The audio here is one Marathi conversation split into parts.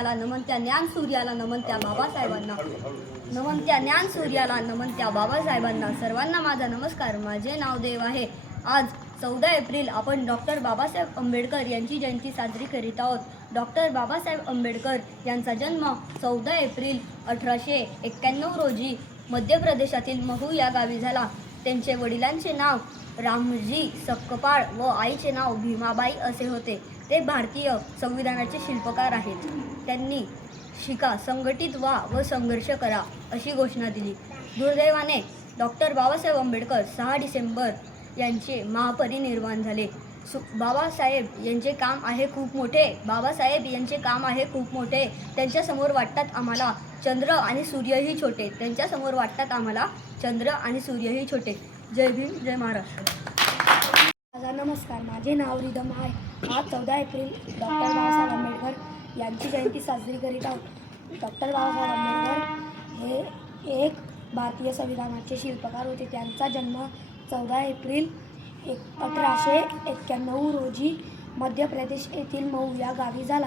जन्माला, नमन त्या ज्ञान सूर्याला, नमन त्या बाबासाहेबांना, नमन त्या ज्ञान सूर्याला, नमन त्या बाबासाहेबांना. सर्वांना माझा नमस्कार. माझे नाव देव आहे. आज 14 एप्रिल आपण डॉक्टर बाबासाहेब आंबेडकर यांची जयंती साजरी करीत आहोत. डॉक्टर बाबासाहेब आंबेडकर यांचा जन्म 14 एप्रिल 1891 रोजी मध्य प्रदेशातील महू या गावी झाला. त्यांचे वडिलांचे नाव रामजी सक्कपाळ व आईचे नाव भीमाबाई असे होते. ते भारतीय संविधानाचे शिल्पकार आहेत. त्यांनी शिका, संघटित व्हा व संघर्ष करा अशी घोषणा दिली. दुर्दैवाने डॉक्टर बाबासाहेब आंबेडकर 6 डिसेंबर यांचे महापरिनिर्वाण झाले. बाबासाहेब यांचे काम आहे खूप मोठे. बाबासाहेब यांचे काम आहे खूप मोठे. त्यांच्यासमोर वाटतात आम्हाला चंद्र आणि सूर्यही छोटे. त्यांच्यासमोर वाटतात आम्हाला चंद्र आणि सूर्यही छोटे. जय भीम, जय महाराष्ट्र. माझा नमस्कार. माझे नाव रिदम आहे. आज 14 एप्रिल डॉक्टर बाबासाहेब आंबेडकर यांची जयंती साजरी करीत आहोत. डॉक्टर बाबासाहेब आंबेडकर हे एक भारतीय संविधानाचे शिल्पकार होते. त्यांचा जन्म 14 एप्रिल 1891 रोजी मध्य प्रदेश येथील महू या गावी झाला.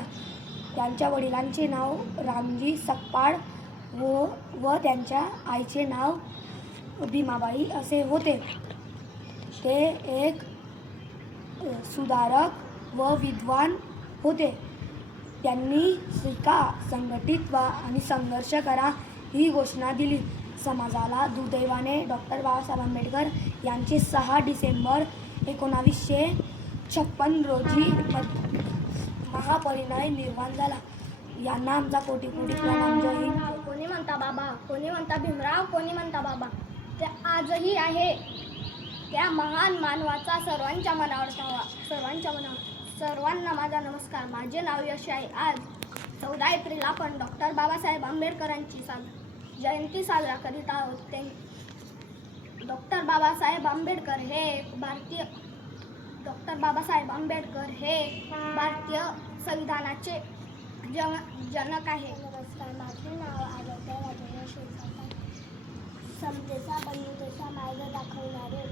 त्यांच्या वडिलांचे नाव रामजी सक्कपाळ व त्यांच्या आईचे नाव भीमाबाई असे होते. ते एक सुधारक व विद्वान होते. त्यांनी शिका, संघटित व्हा आणि संघर्ष करा ही घोषणा दिली. समाजाला दुर्दैवाने डॉक्टर बाबासाहेब आंबेडकर यांचे 6 डिसेंबर 1956 रोजी महापरिनिर्वाण झाला. यांना आमचा कोटी कोटी प्रणाम. जय हिंद. कोणी म्हणता बाबा, कोणी म्हणता भीमराव, कोणी म्हणता बाबा. ते आजही आहे. त्या महान मानवाचा सर्वांच्या मनावर ठावा, सर्वांच्या मनावर. सर्वांना माझा नमस्कार. माझे नाव यश आहे. आज 14 एप्रिल आपण डॉक्टर बाबासाहेब आंबेडकरांची जयंती साजरा करीत आहोत. डॉक्टर बाबासाहेब आंबेडकर हे भारतीय संविधानाचे जनक आहे. नमस्कार. माझे नाव आरोग्य राजेंद्र शिरसाट. समतेचा बंधुतेचा मार्ग दाखवणारे.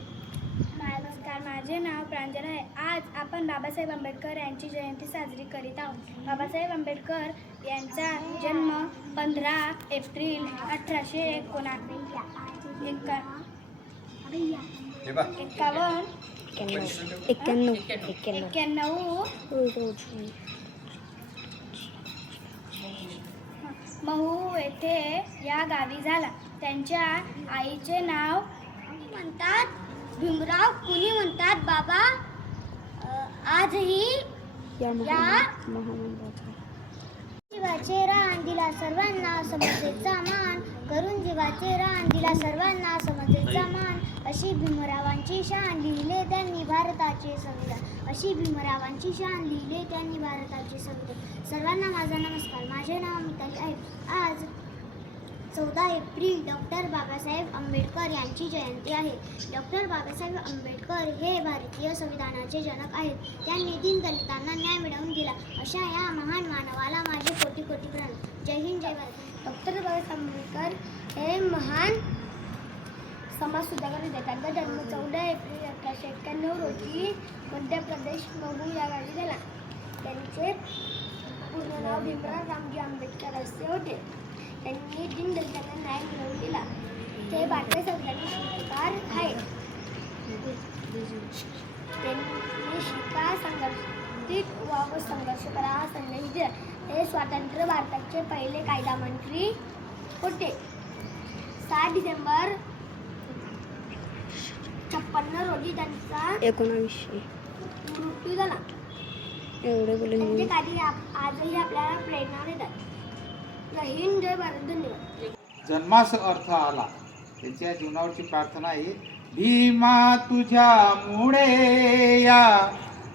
नमस्कार. माझे नाव प्रांजल आहे. आज आपण बाबासाहेब आंबेडकर यांची जयंती साजरी करीत आहोत. बाबासाहेब आंबेडकर यांचा जन्म 15 एप्रिल 1891 महू येथे या गावी झाला. त्यांच्या आईचे नाव म्हणतात भीमराव, कुणी म्हणतात बाबा. आजही या जीवाचे रान दिला सर्वांना समतेचा मान, करून जीवाचे रान दिला सर्वांना समतेचा मान. अशी भीमरावांची शान लिहिले त्यांनी भारताचे संविधान, अशी भीमरावांची शान लिहिले त्यांनी भारताचे संविधान. सर्वांना माझा नमस्कार. माझे नाव मिताली आहे. आज 14 एप्रिल डॉक्टर बाबासाहेब आंबेडकर यांची जयंती आहे. डॉक्टर बाबासाहेब आंबेडकर हे भारतीय संविधानाचे जनक आहेत. त्यांनी दीनदलितांना न्याय मिळवून दिला. अशा या महान मानवाला माझे कोटी कोटी प्रणाम. जय हिंद, जय भारत. डॉक्टर बाबासाहेब आंबेडकर हे महान समाज सुधारक होते. त्यांचा जन्म 14 एप्रिल 1891 रोजी मध्य प्रदेश महू या गावी झाला. त्यांचे पूर्ण नाव भीमराव रामजी आंबेडकर असे होते. त्यांनी दीनदलितांना न्याय मिळवून दिला. ते भारतीय संविधानाचे शिल्पकार आहेत. त्यांनी शिका, संघटित व्हा व संघर्ष करा हा संदेश दिला. ते स्वतंत्र भारताचे पहिले कायदा मंत्री होते. 7 डिसेंबर 1956 रोजी त्यांचा 1900 मृत्यू झाला. त्यांचे कार्य आजही आपल्याला प्रेरणा देतात. जय हिंद, जय भारत. धन्यवाद. जन्मास अर्थ आला. त्यांच्या जीवनावरची प्रार्थना आहे. भीमा तुझ्यामुळे या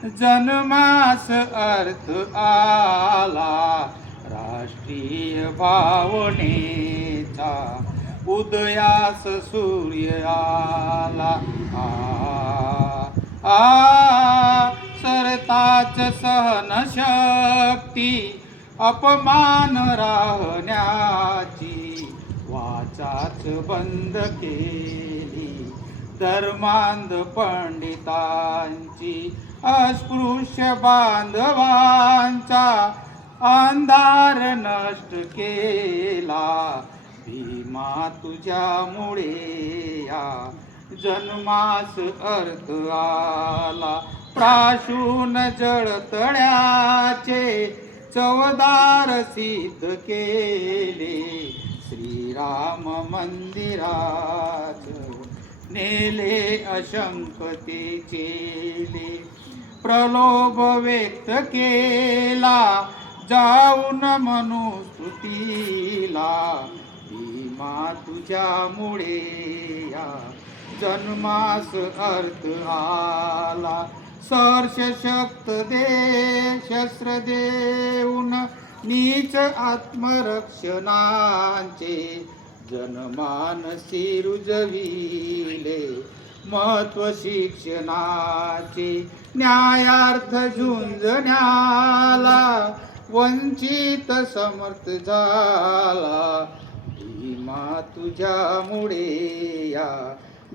जन्मास अर्थ आला, राष्ट्रीय भावनेचा उदयास सूर्य आला. सरताच सहनशक्ती अपमान राहण्याची वाचाच बंद केली. धर्मांध पंडितांची अस्पृश्य बांधवांचा अंधार नष्ट केला भीमा तुझ्यामुळे या जन्मास अर्थ आला प्राशून जळतळ्याचे चवदार सिद्ध केले श्रीराम मंदिरात नेले अशंकतेचे प्रलोभ व्यक्त केला जाऊन मनुस्तुतीला भीमा तुझ्यामुळे या जन्मास अर्थ आला सर्ष शक्त दे शस्त्र देऊन नीच आत्मरक्षणांचे जनमानसी रुजविले महत्व शिक्षणाचे न्यायार्थ झुंजण्याला वंचित समर्थ झाला भीमा तुझ्यामुळे या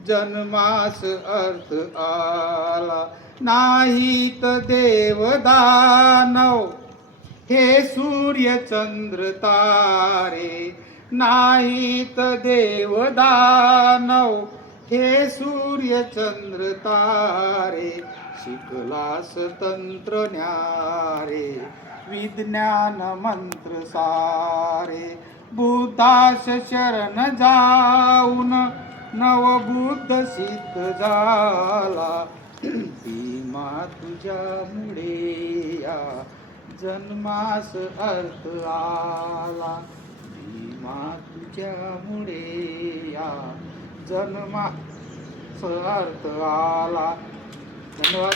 जन्मास अर्थ आला नाहीत देवदानव हे सूर्य चंद्र तारे नाहीत देवदानव हे सूर्य चंद्र तारे शिकलास तंत्र न्यारे विज्ञान मंत्र सारे बुद्धास शरण जाऊन नवबुद्ध सिद्ध झाला भीमा तुझ्यामुळे या जन्मास अर्थ आला भीमा तुझ्यामुळे या जन्मास अर्थ आला. धन्यवाद.